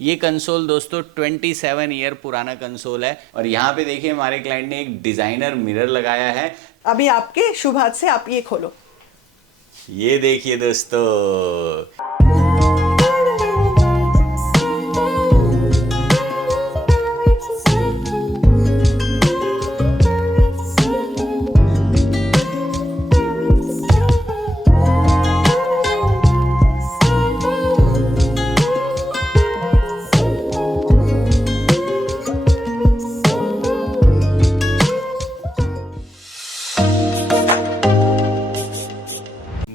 ये कंसोल दोस्तों 27 ईयर पुराना कंसोल है और यहाँ पे देखिए हमारे क्लाइंट ने एक डिजाइनर मिरर लगाया है। अभी आपके शुभ हाथ से आप ये खोलो। ये देखिए दोस्तों,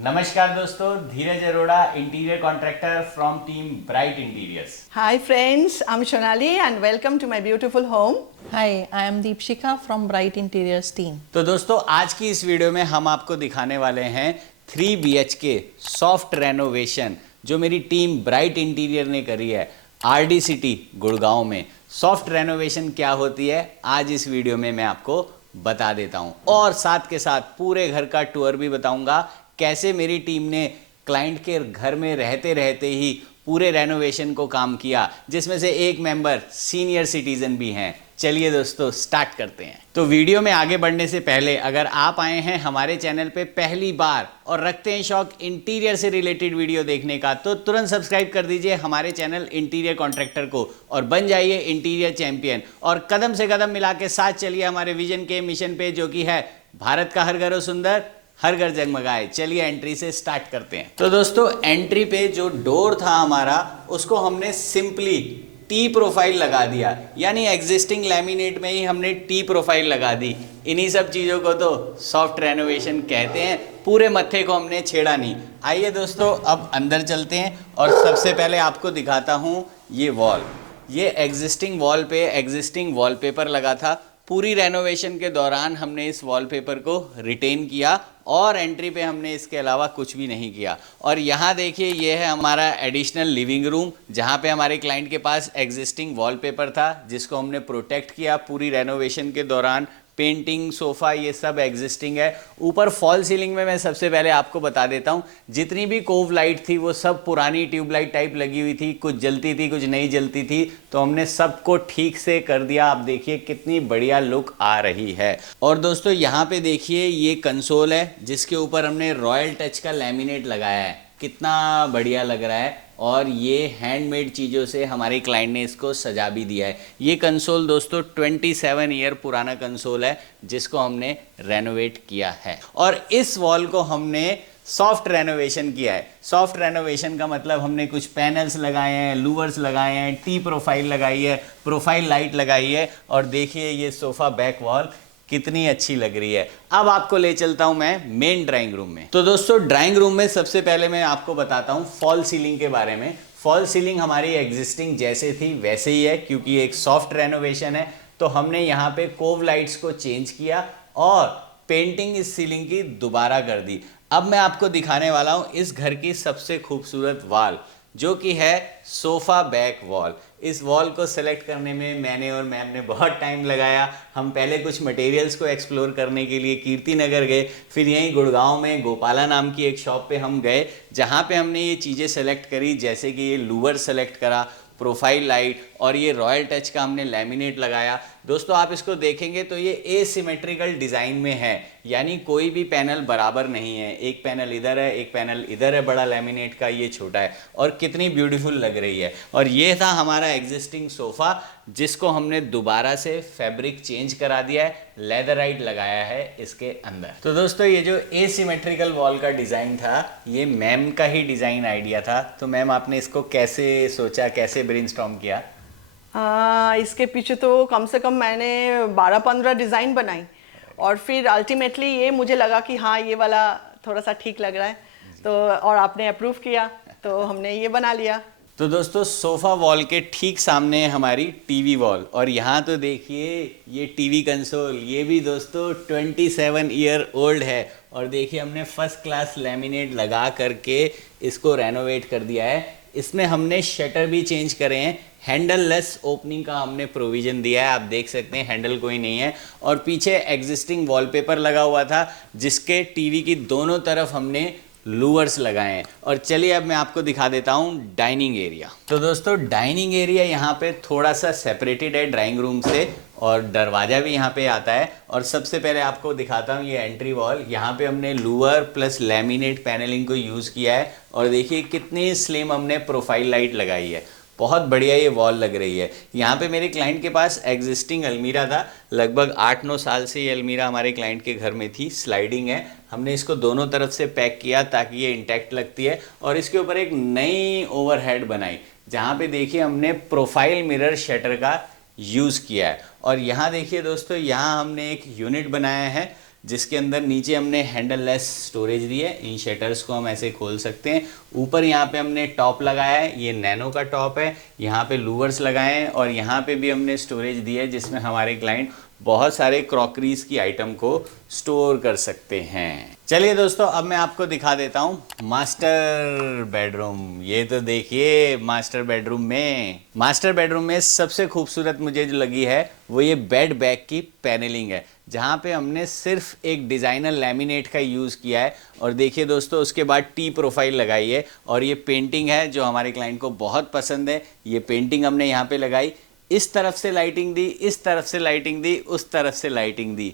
नमस्कार दोस्तों, Dheeraj Arora, interior contractor from Team Bright Interiors. Hi friends, I'm Shonali and welcome to my beautiful home. Hi, I am Deepshika from Bright Interiors team. तो दोस्तों आज की इस वीडियो में हम आपको दिखाने वाले हैं 3 BHK सॉफ्ट रेनोवेशन जो मेरी टीम ब्राइट इंटीरियर ने करी है RD सिटी गुड़गांव में। सॉफ्ट रेनोवेशन क्या होती है आज इस वीडियो में मैं आपको बता देता हूं और साथ के साथ पूरे घर का टूर भी बताऊंगा कैसे मेरी टीम ने क्लाइंट के घर में रहते रहते ही पूरे रेनोवेशन को काम किया, जिसमें से एक मेंबर सीनियर सिटीजन भी हैं। चलिए दोस्तों स्टार्ट करते हैं। तो वीडियो में आगे बढ़ने से पहले अगर आप आए हैं हमारे चैनल पे पहली बार और रखते हैं शौक इंटीरियर से रिलेटेड वीडियो देखने का, तो तुरंत सब्सक्राइब कर दीजिए हमारे चैनल इंटीरियर कॉन्ट्रैक्टर को और बन जाइए इंटीरियर चैंपियन और कदम से कदम मिला के साथ चलिए हमारे विजन के मिशन पे, जो कि है भारत का हर घर हो सुंदर, हर घर जगमगाए। चलिए एंट्री से स्टार्ट करते हैं। तो दोस्तों एंट्री पे जो डोर था हमारा उसको हमने सिंपली टी प्रोफाइल लगा दिया, यानी एग्जिस्टिंग लैमिनेट में ही हमने टी प्रोफाइल लगा दी। इन्हीं सब चीज़ों को तो सॉफ्ट रेनोवेशन कहते हैं। पूरे मत्थे को हमने छेड़ा नहीं। आइए दोस्तों अब अंदर चलते हैं और सबसे पहले आपको दिखाता हूँ ये वॉल। ये एग्जिस्टिंग वॉल पे एग्जिस्टिंग वॉलपेपर लगा था। पूरी रेनोवेशन के दौरान हमने इस वॉलपेपर को रिटेन किया और एंट्री पे हमने इसके अलावा कुछ भी नहीं किया। और यहाँ देखिए ये है हमारा एडिशनल लिविंग रूम, जहाँ पे हमारे क्लाइंट के पास एग्जिस्टिंग वॉलपेपर था जिसको हमने प्रोटेक्ट किया पूरी रेनोवेशन के दौरान। पेंटिंग, सोफ़ा, ये सब एग्जिस्टिंग है। ऊपर फॉल सीलिंग में मैं सबसे पहले आपको बता देता हूँ, जितनी भी कोव लाइट थी वो सब पुरानी ट्यूबलाइट टाइप लगी हुई थी। कुछ जलती थी, कुछ नहीं जलती थी, तो हमने सबको ठीक से कर दिया। आप देखिए कितनी बढ़िया लुक आ रही है। और दोस्तों यहाँ पे देखिए ये कंसोल है जिसके ऊपर हमने रॉयल टच का लैमिनेट लगाया है। कितना बढ़िया लग रहा है और ये हैंडमेड चीज़ों से हमारे क्लाइंट ने इसको सजा भी दिया है। ये कंसोल दोस्तों 27 ईयर पुराना कंसोल है जिसको हमने रेनोवेट किया है और इस वॉल को हमने सॉफ्ट रेनोवेशन किया है। सॉफ्ट रेनोवेशन का मतलब हमने कुछ पैनल्स लगाए हैं, लूवर्स लगाए हैं, टी प्रोफाइल लगाई है, प्रोफाइल लाइट लगाई है और देखिए ये सोफ़ा बैक वॉल कितनी अच्छी लग रही है। अब आपको ले चलता हूं मैं मेन ड्राइंग रूम में। तो दोस्तों ड्राइंग रूम में सबसे पहले मैं आपको बताता हूं फॉल सीलिंग के बारे में। फॉल सीलिंग हमारी एग्जिस्टिंग जैसे थी वैसे ही है, क्योंकि एक सॉफ्ट रेनोवेशन है तो हमने यहाँ पे कोव लाइट्स को चेंज किया और पेंटिंग इस सीलिंग की दोबारा कर दी। अब मैं आपको दिखाने वाला हूँ इस घर की सबसे खूबसूरत वॉल, जो कि है सोफ़ा बैक वॉल। इस वॉल को सेलेक्ट करने में मैंने और मैम ने बहुत टाइम लगाया। हम पहले कुछ मटेरियल्स को एक्सप्लोर करने के लिए कीर्ति नगर गए, फिर यहीं गुड़गांव में गोपाला नाम की एक शॉप पे हम गए जहाँ पे हमने ये चीज़ें सेलेक्ट करी, जैसे कि ये लूवर सेलेक्ट करा, प्रोफाइल लाइट और ये रॉयल टच का हमने लैमिनेट लगाया। दोस्तों आप इसको देखेंगे तो ये एसिमेट्रिकल डिज़ाइन में है, यानी कोई भी पैनल बराबर नहीं है। एक पैनल इधर है, एक पैनल इधर है, बड़ा लैमिनेट का, ये छोटा है और कितनी ब्यूटीफुल लग रही है। और ये था हमारा एग्जिस्टिंग सोफ़ा जिसको हमने दोबारा से फैब्रिक चेंज करा दिया है, लेदराइट लगाया है इसके अंदर। तो दोस्तों ये जो एसिमेट्रिकल वॉल का डिज़ाइन था ये मैम का ही डिज़ाइन आइडिया था। तो मैम आपने इसको कैसे सोचा, कैसे ब्रेनस्टॉर्म किया? इसके पीछे तो कम से कम मैंने 12-15 डिज़ाइन बनाई और फिर अल्टीमेटली ये मुझे लगा कि हाँ ये वाला थोड़ा सा ठीक लग रहा है, तो और आपने अप्रूव किया तो हमने ये बना लिया। तो दोस्तों सोफ़ा वॉल के ठीक सामने है हमारी टीवी वॉल और यहाँ तो देखिए ये टीवी कंसोल, ये भी दोस्तों 27 ईयर ओल्ड है और देखिए हमने फर्स्ट क्लास लैमिनेट लगा करके इसको रेनोवेट कर दिया है। इसमें हमने शटर भी चेंज करे हैं, हैंडल लेस ओपनिंग का हमने प्रोविज़न दिया है। आप देख सकते हैं हैंडल कोई नहीं है और पीछे एग्जिस्टिंग वॉलपेपर लगा हुआ था जिसके टीवी की दोनों तरफ हमने लूवर्स लगाए हैं। और चलिए अब मैं आपको दिखा देता हूँ डाइनिंग एरिया। तो दोस्तों डाइनिंग एरिया यहाँ पे थोड़ा सा सेपरेटेड है ड्राइंग रूम से, और दरवाज़ा भी यहाँ पे आता है। और सबसे पहले आपको दिखाता हूँ ये एंट्री वॉल, यहाँ पे हमने लूवर प्लस लैमिनेट पैनलिंग को यूज़ किया है। और देखिए कितनी स्लिम हमने प्रोफाइल लाइट लगाई है, बहुत बढ़िया ये वॉल लग रही है। यहाँ पे मेरे क्लाइंट के पास एग्जिस्टिंग अलमीरा था, लगभग 8-9 साल से ये अलमीरा हमारे क्लाइंट के घर में थी, स्लाइडिंग है। हमने इसको दोनों तरफ से पैक किया ताकि ये इंटैक्ट लगती है, और इसके ऊपर एक नई ओवरहेड बनाई जहाँ पे देखिए हमने प्रोफाइल मिरर शटर का यूज़ किया है। और यहाँ देखिए दोस्तों, यहाँ हमने एक यूनिट बनाया है जिसके अंदर नीचे हमने हैंडल लेस स्टोरेज दी है, इन शटर्स को हम ऐसे खोल सकते हैं। ऊपर यहाँ पे हमने टॉप लगाया है, ये नैनो का टॉप है, यहाँ पे लूवर्स लगाए हैं, और यहाँ पे भी हमने स्टोरेज दी है जिसमें हमारे क्लाइंट बहुत सारे क्रॉकरीज की आइटम को स्टोर कर सकते हैं। चलिए दोस्तों अब मैं आपको दिखा देता हूँ मास्टर बेडरूम। ये तो देखिए मास्टर बेडरूम में सबसे खूबसूरत मुझे जो लगी है वो ये बेड बैक की पैनलिंग है, जहाँ पे हमने सिर्फ एक डिज़ाइनर लैमिनेट का यूज़ किया है। और देखिए दोस्तों उसके बाद टी प्रोफाइल लगाई है, और ये पेंटिंग है जो हमारे क्लाइंट को बहुत पसंद है। ये पेंटिंग हमने यहाँ पे लगाई, इस तरफ से लाइटिंग दी, इस तरफ से लाइटिंग दी, उस तरफ से लाइटिंग दी,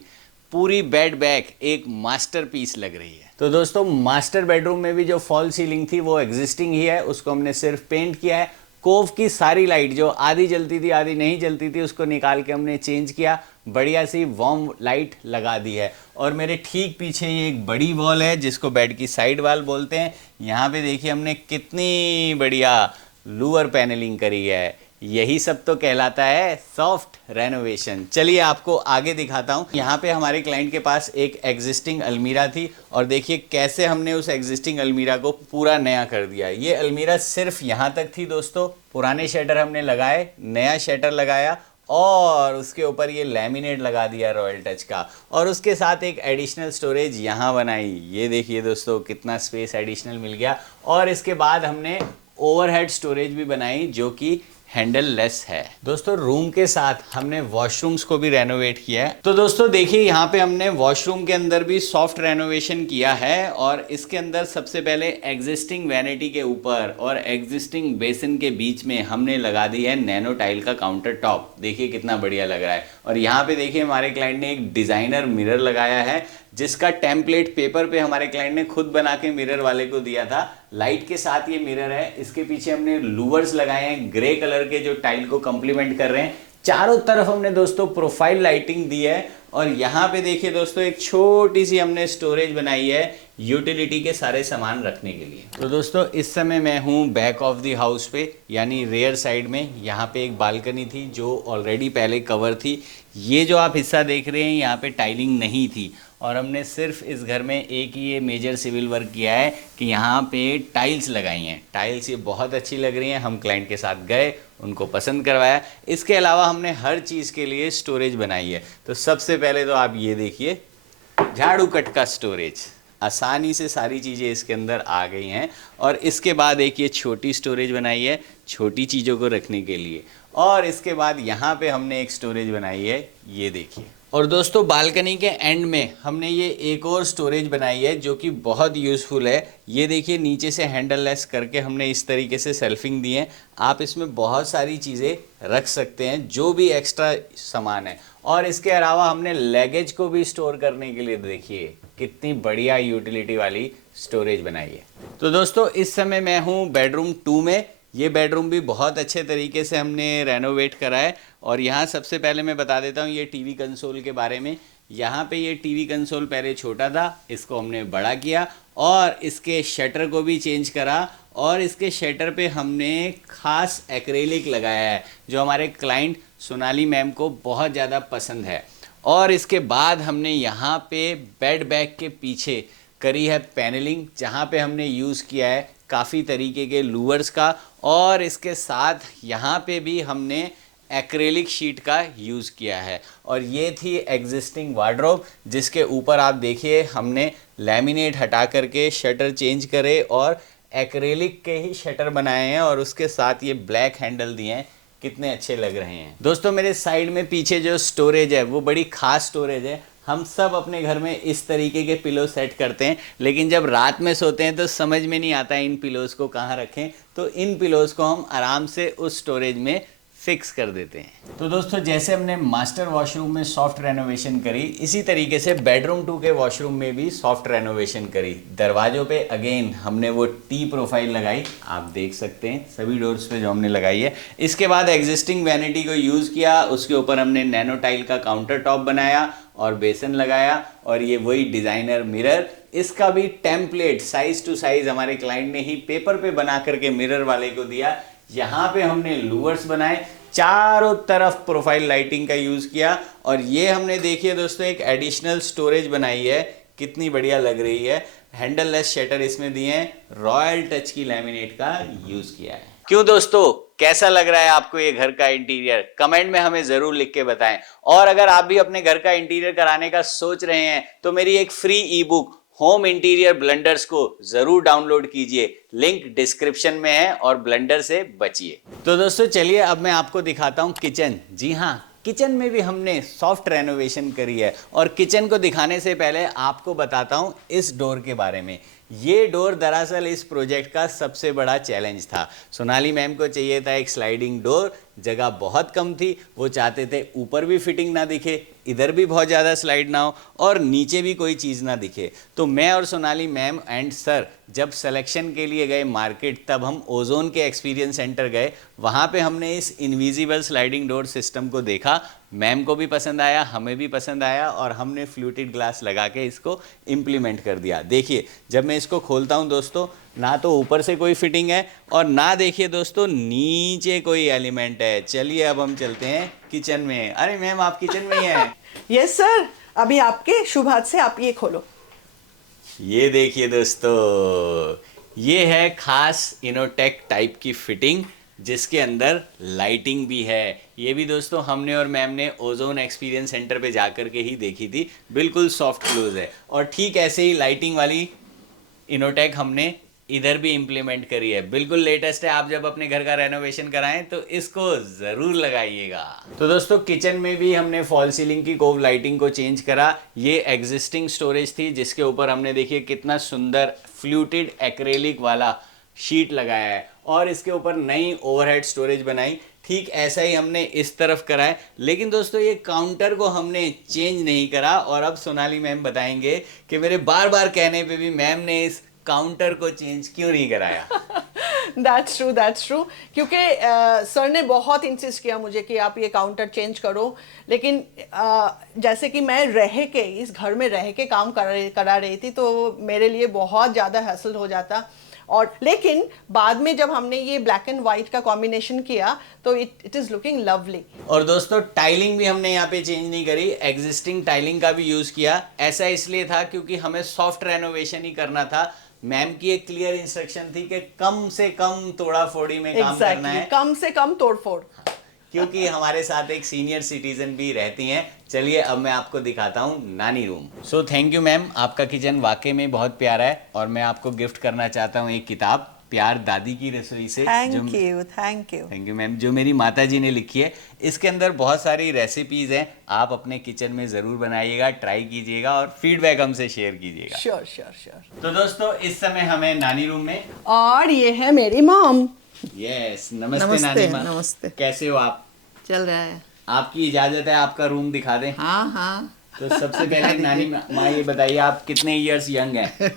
पूरी बेड बैक एक मास्टरपीस लग रही है। तो दोस्तों मास्टर बेडरूम में भी जो फॉल सीलिंग थी वो एग्जिस्टिंग ही है, उसको हमने सिर्फ पेंट किया है। कोव की सारी लाइट जो आधी जलती थी आधी नहीं जलती थी उसको निकाल के हमने चेंज किया, बढ़िया सी वार्म लाइट लगा दी है। और मेरे ठीक पीछे ये एक बड़ी वॉल है जिसको बेड की साइड वॉल बोलते हैं। यहाँ पे देखिए हमने कितनी बढ़िया लूवर पैनलिंग करी है, यही सब तो कहलाता है सॉफ्ट रेनोवेशन। चलिए आपको आगे दिखाता हूँ। यहाँ पे हमारे क्लाइंट के पास एक एग्जिस्टिंग अलमीरा थी, और देखिए कैसे हमने उस एग्जिस्टिंग अलमीरा को पूरा नया कर दिया। ये अलमीरा सिर्फ यहाँ तक थी दोस्तों, पुराने शटर हमने लगाए, नया शटर लगाया, और उसके ऊपर ये लैमिनेट लगा दिया रॉयल टच का, और उसके साथ एक एडिशनल स्टोरेज यहाँ बनाई। ये देखिए दोस्तों कितना स्पेस एडिशनल मिल गया। और इसके बाद हमने ओवरहेड स्टोरेज भी बनाई जो कि हैंडल लेस है। दोस्तों रूम के साथ हमने वॉशरूम्स को भी रेनोवेट किया है। तो दोस्तों देखिए यहाँ पे हमने वॉशरूम के अंदर भी सॉफ्ट रेनोवेशन किया है, और इसके अंदर सबसे पहले एग्जिस्टिंग वैनिटी के ऊपर और एग्जिस्टिंग बेसिन के बीच में हमने लगा दी है नैनो टाइल का काउंटर टॉप। देखिए कितना बढ़िया लग रहा है। और यहाँ पे देखिए हमारे क्लाइंट ने एक डिजाइनर मिरर लगाया है जिसका टेम्पलेट पेपर पे हमारे क्लाइंट ने खुद बना के मिरर वाले को दिया था। लाइट के साथ ये मिरर है, इसके पीछे हमने लूवर्स लगाए हैं ग्रे कलर के जो टाइल को कंप्लीमेंट कर रहे हैं। चारों तरफ हमने दोस्तों प्रोफाइल लाइटिंग दी है, और यहाँ पे देखिए दोस्तों एक छोटी सी हमने स्टोरेज बनाई है यूटिलिटी के सारे सामान रखने के लिए। तो दोस्तों इस समय मैं हूँ बैक ऑफ द हाउस पे, यानी रेयर साइड में। यहाँ पे एक बालकनी थी जो ऑलरेडी पहले कवर थी। ये जो आप हिस्सा देख रहे हैं यहाँ पे टाइलिंग नहीं थी, और हमने सिर्फ इस घर में एक ही ये मेजर सिविल वर्क किया है कि यहाँ पे टाइल्स लगाई हैं। टाइल्स ये बहुत अच्छी लग रही हैं, हम क्लाइंट के साथ गए, उनको पसंद करवाया। इसके अलावा हमने हर चीज़ के लिए स्टोरेज बनाई है। तो सबसे पहले तो आप ये देखिए झाड़ू कट का स्टोरेज, आसानी से सारी चीज़ें इसके अंदर आ गई हैं। और इसके बाद एक ये छोटी स्टोरेज बनाई है छोटी चीज़ों को रखने के लिए, और इसके बाद यहाँ पे हमने एक स्टोरेज बनाई है, ये देखिए। और दोस्तों बालकनी के एंड में हमने ये एक और स्टोरेज बनाई है जो कि बहुत यूज़फुल है। ये देखिए नीचे से हैंडल लेस करके हमने इस तरीके से सेल्फिंग दी है। आप इसमें बहुत सारी चीज़ें रख सकते हैं जो भी एक्स्ट्रा सामान है। और इसके अलावा हमने लगेज को भी स्टोर करने के लिए देखिए कितनी बढ़िया यूटिलिटी वाली स्टोरेज बनाई है। तो दोस्तों इस समय मैं हूँ बेडरूम 2 में। ये बेडरूम भी बहुत अच्छे तरीके से हमने रेनोवेट करा है। और यहाँ सबसे पहले मैं बता देता हूँ ये टीवी कंसोल के बारे में। यहाँ पे ये टीवी कंसोल पहले छोटा था, इसको हमने बड़ा किया और इसके शटर को भी चेंज करा, और इसके शटर पे हमने खास एक्रेलिक लगाया है जो हमारे क्लाइंट सोनाली मैम को बहुत ज़्यादा पसंद है। और इसके बाद हमने यहाँ पे बेड बैक के पीछे करी है पैनलिंग, जहाँ पे हमने यूज़ किया है काफ़ी तरीके के लूवर्स का, और इसके साथ यहाँ पे भी हमने एक्रेलिक शीट का यूज़ किया है। और ये थी एग्जिस्टिंग वार्डरोब जिसके ऊपर आप देखिए हमने लैमिनेट हटा करके शटर चेंज करे और एक्रेलिक के ही शटर बनाए हैं, और उसके साथ ये ब्लैक हैंडल दिए हैं, कितने अच्छे लग रहे हैं। दोस्तों मेरे साइड में पीछे जो स्टोरेज है वो बड़ी खास स्टोरेज है। हम सब अपने घर में इस तरीके के पिलो सेट करते हैं, लेकिन जब रात में सोते हैं तो समझ में नहीं आता इन पिलोज़ को कहाँ रखें। तो इन पिलोज़ को हम आराम से उस स्टोरेज में फिक्स कर देते हैं। तो दोस्तों, जैसे हमने मास्टर वॉशरूम में सॉफ्ट रेनोवेशन करी, इसी तरीके से बेडरूम 2 के वॉशरूम में भी सॉफ्ट रेनोवेशन करी। दरवाजों पे अगेन हमने वो टी प्रोफाइल लगाई, आप देख सकते हैं सभी डोर्स पे जो हमने लगाई है। इसके बाद एग्जिस्टिंग वैनिटी को यूज़ किया, उसके ऊपर हमने नैनो टाइल का काउंटर टॉप बनाया और बेसन लगाया, और ये वही डिज़ाइनर मिरर, इसका भी टेम्पलेट साइज टू साइज हमारे क्लाइंट ने ही पेपर पे बना करके मिरर वाले को दिया। यहाँ पे हमने लूवर्स बनाए, चारों तरफ प्रोफाइल लाइटिंग का यूज़ किया, और ये हमने देखिए दोस्तों एक एडिशनल स्टोरेज बनाई है, कितनी बढ़िया लग रही है। हैंडल लेस शटर इसमें दिए हैं, रॉयल टच की लैमिनेट का यूज़ किया है। क्यों दोस्तों, कैसा लग रहा है आपको ये घर का इंटीरियर? कमेंट में हमें जरूर लिख के बताएं। और अगर आप भी अपने घर का इंटीरियर कराने का सोच रहे हैं तो मेरी एक फ्री ई बुक होम इंटीरियर ब्लंडर्स को जरूर डाउनलोड कीजिए, लिंक डिस्क्रिप्शन में है, और ब्लंडर से बचिए। तो दोस्तों चलिए अब मैं आपको दिखाता हूँ किचन। जी हाँ, किचन में भी हमने सॉफ्ट रेनोवेशन करी है, और किचन को दिखाने से पहले आपको बताता हूँ इस डोर के बारे में। ये डोर दरअसल इस प्रोजेक्ट का सबसे बड़ा चैलेंज था। सोनाली मैम को चाहिए था एक स्लाइडिंग डोर, जगह बहुत कम थी, वो चाहते थे ऊपर भी फिटिंग ना दिखे, इधर भी बहुत ज़्यादा स्लाइड ना हो, और नीचे भी कोई चीज़ ना दिखे। तो मैं और सोनाली मैम एंड सर जब सिलेक्शन के लिए गए मार्केट, तब हम ओजोन के एक्सपीरियंस सेंटर गए, वहाँ पे हमने इस इनविजिबल स्लाइडिंग डोर सिस्टम को देखा। मैम को भी पसंद आया, हमें भी पसंद आया, और हमने फ्लूटेड ग्लास लगा के इसको इम्प्लीमेंट कर दिया। देखिए जब मैं इसको खोलता हूँ दोस्तों, ना तो ऊपर से कोई फिटिंग है, और ना देखिए दोस्तों नीचे कोई एलिमेंट है। चलिए अब हम चलते हैं किचन में। अरे मैम, आप किचन में ही हैं? यस सर, अभी आपके शुभ हाथ से आप ये खोलो। ये देखिए दोस्तों, ये है खास इनोटेक टाइप की फिटिंग, जिसके अंदर लाइटिंग भी है। ये भी दोस्तों हमने और मैम ने ओजोन एक्सपीरियंस सेंटर पे जाकर के ही देखी थी, बिल्कुल सॉफ्ट क्लोज है। और ठीक ऐसे ही लाइटिंग वाली इनोटेक हमने इधर भी इम्प्लीमेंट करी है, बिल्कुल लेटेस्ट है। आप जब अपने घर का रेनोवेशन कराएं तो इसको ज़रूर लगाइएगा। तो दोस्तों किचन में भी हमने फॉल सीलिंग की कोव लाइटिंग को चेंज करा। ये एग्जिस्टिंग स्टोरेज थी, जिसके ऊपर हमने देखिए कितना सुंदर फ्लूटेड एक्रेलिक वाला शीट लगाया है, और इसके ऊपर नई ओवरहेड स्टोरेज बनाई। ठीक ऐसा ही हमने इस तरफ करा है, लेकिन दोस्तों ये काउंटर को हमने चेंज नहीं करा। और अब सोनाली मैम बताएंगे कि मेरे बार बार कहने पे भी मैम ने इस काउंटर को चेंज क्यों नहीं कराया। दैट्स ट्रू, क्योंकि सर ने बहुत इंसिस्ट किया मुझे कि आप ये काउंटर चेंज करो, लेकिन जैसे कि मैं रह के इस घर में रह के काम करा रही थी, तो मेरे लिए बहुत ज़्यादा हैसल हो जाता। और लेकिन बाद में जब हमने ये ब्लैक एंड वाइट का कॉम्बिनेशन किया तो इट इज़ लुकिंग लवली। और दोस्तों टाइलिंग भी हमने यहाँ पे चेंज नहीं करी, एग्जिस्टिंग टाइलिंग का भी यूज़ किया। ऐसा इसलिए था क्योंकि हमें सॉफ्ट रेनोवेशन ही करना था। मैम की एक क्लियर इंस्ट्रक्शन थी कि कम से कम तोड़ा फोड़ी में काम करना है, कम से कम तोड़फोड़, क्योंकि हमारे साथ एक सीनियर सिटीजन भी रहती हैं। चलिए अब मैं आपको दिखाता हूँ नानी room. So thank you ma'am, आपका किचन वाकई में बहुत प्यारा है, और मैं आपको गिफ्ट करना चाहता हूँ एक किताब, प्यार दादी की रसोई से। थैंक यू मैम, जो मेरी माता जी ने लिखी है। इसके अंदर बहुत सारी रेसिपीज हैं, आप अपने किचन में ज़रूर बनाइएगा, ट्राई कीजिएगा, और फीडबैक हमसे शेयर कीजिएगा। श्योर। तो दोस्तों इस समय हमें नानी रूम में, और ये है मेरी मॉम। यस, नमस्ते नानी माँ। नमस्ते। कैसे हो आप? चल रहा है। आपकी इजाजत है आपका रूम दिखा दें? हाँ। तो सबसे पहले नानी माँ ये बताइए, आप कितने इयर्स यंग हैं?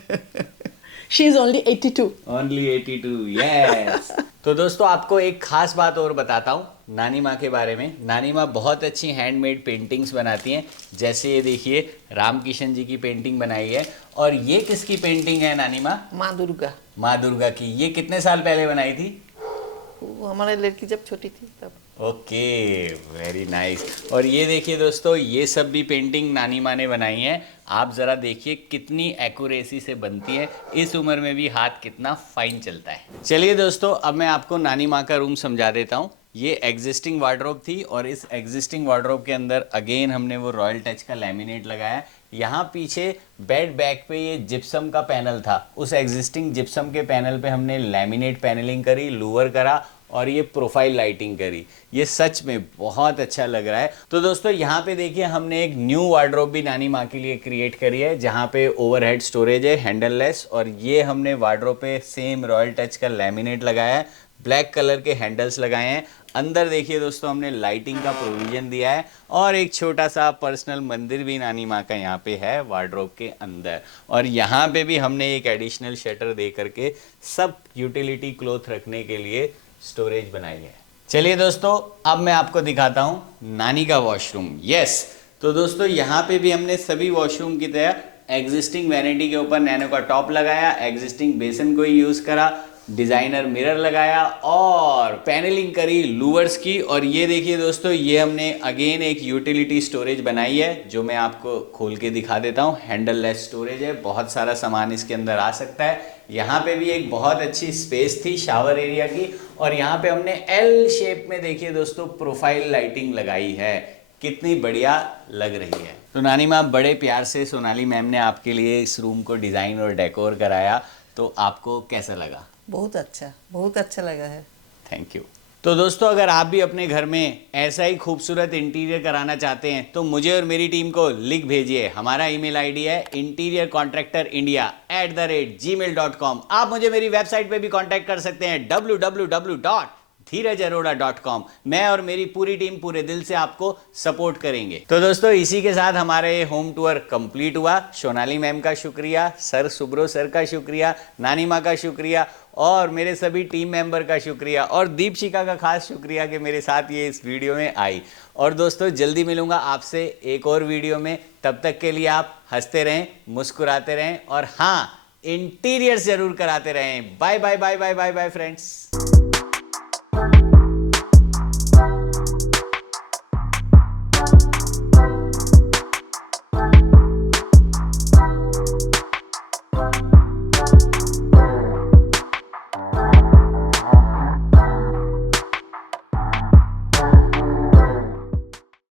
She is only 82. Only 82, yes. तो दोस्तों आपको एक खास बात और बताता हूँ नानी माँ के बारे में। नानी माँ बहुत अच्छी हैंडमेड पेंटिंग्स बनाती हैं, जैसे ये देखिए राम किशन जी की पेंटिंग बनाई है। और ये किसकी पेंटिंग है नानी माँ? माँ दुर्गा। माँ दुर्गा की। ये कितने साल पहले बनाई थी? वो हमारी लड़की जब छोटी थी तब। Okay, very nice. और ये देखिए दोस्तों, ये सब भी पेंटिंग नानी माँ ने बनाई है। आप ज़रा देखिए कितनी एक्यूरेसी से बनती है, इस उम्र में भी हाथ कितना फाइन चलता है। चलिए दोस्तों अब मैं आपको नानी माँ का रूम समझा देता हूँ। ये एग्जिस्टिंग वार्डरोब थी, और इस एग्जिस्टिंग वार्डरोब के अंदर अगेन हमने वो रॉयल टच का लैमिनेट लगाया। यहाँ पीछे बेड बैक पे ये जिप्सम का पैनल था, उस एग्जिस्टिंग जिप्सम के पैनल पे हमने लैमिनेट पैनलिंग करी, लूवर करा, और ये प्रोफाइल लाइटिंग करी, ये सच में बहुत अच्छा लग रहा है। तो दोस्तों यहाँ पे देखिए हमने एक न्यू वार्डरोब भी नानी माँ के लिए क्रिएट करी है, जहाँ पे ओवरहेड स्टोरेज है हैंडल लेस, और ये हमने वार्डरोब पे सेम रॉयल टच का लैमिनेट लगाया है, ब्लैक कलर के हैंडल्स लगाए हैं। अंदर देखिए दोस्तों हमने लाइटिंग का प्रोविजन दिया है, और एक छोटा सा पर्सनल मंदिर भी नानी माँ का यहाँ पे है वार्डरोब के अंदर। और यहाँ पे भी हमने एक एडिशनल शटर दे करके सब यूटिलिटी क्लॉथ रखने के लिए स्टोरेज बनाई है। चलिए दोस्तों अब मैं आपको दिखाता हूँ नानी का वॉशरूम। यस, तो दोस्तों यहाँ पे भी हमने सभी वॉशरूम की तरह एग्जिस्टिंग वैनिटी के ऊपर नैनो का टॉप लगाया, एग्जिस्टिंग बेसिन को ही यूज करा, डिजाइनर मिरर लगाया और पैनलिंग करी लूवर्स की। और ये देखिए दोस्तों ये हमने अगेन एक यूटिलिटी स्टोरेज बनाई है, जो मैं आपको खोल के दिखा देता हूँ। हैंडल लेस स्टोरेज है, बहुत सारा सामान इसके अंदर आ सकता है। यहाँ पे भी एक बहुत अच्छी स्पेस थी शावर एरिया की, और यहाँ पे हमने एल शेप में देखिए दोस्तों प्रोफाइल लाइटिंग लगाई है, कितनी बढ़िया लग रही है। तो नानी माँ बड़े प्यार से सोनाली मैम ने आपके लिए इस रूम को डिज़ाइन और डेकोर कराया, तो आपको कैसा लगा? बहुत अच्छा लगा है। Thank you. तो दोस्तों अगर आप भी अपने घर में ऐसा ही खूबसूरत इंटीरियर कराना चाहते हैं तो मुझे और मेरी टीम को लिख भेजिए। हमारा ईमेल आईडी है interiorcontractorindia@gmail.com। आप मुझे मेरी वेबसाइट पे भी कांटेक्ट कर सकते हैं www.dheerajaroda.com। मैं और मेरी पूरी टीम पूरे दिल से आपको सपोर्ट करेंगे। तो दोस्तों इसी के साथ हमारा ये होम टूर कंप्लीट हुआ। सोनाली मैम का शुक्रिया, सर सुब्रो सर का शुक्रिया, नानी माँ का शुक्रिया, और मेरे सभी टीम मेंबर का शुक्रिया, और दीपशिका का खास शुक्रिया कि मेरे साथ ये इस वीडियो में आई। और दोस्तों जल्दी मिलूंगा आपसे एक और वीडियो में, तब तक के लिए आप हंसते रहें, मुस्कुराते रहें, और हाँ इंटीरियर्स जरूर कराते रहें। Bye bye bye bye bye bye friends.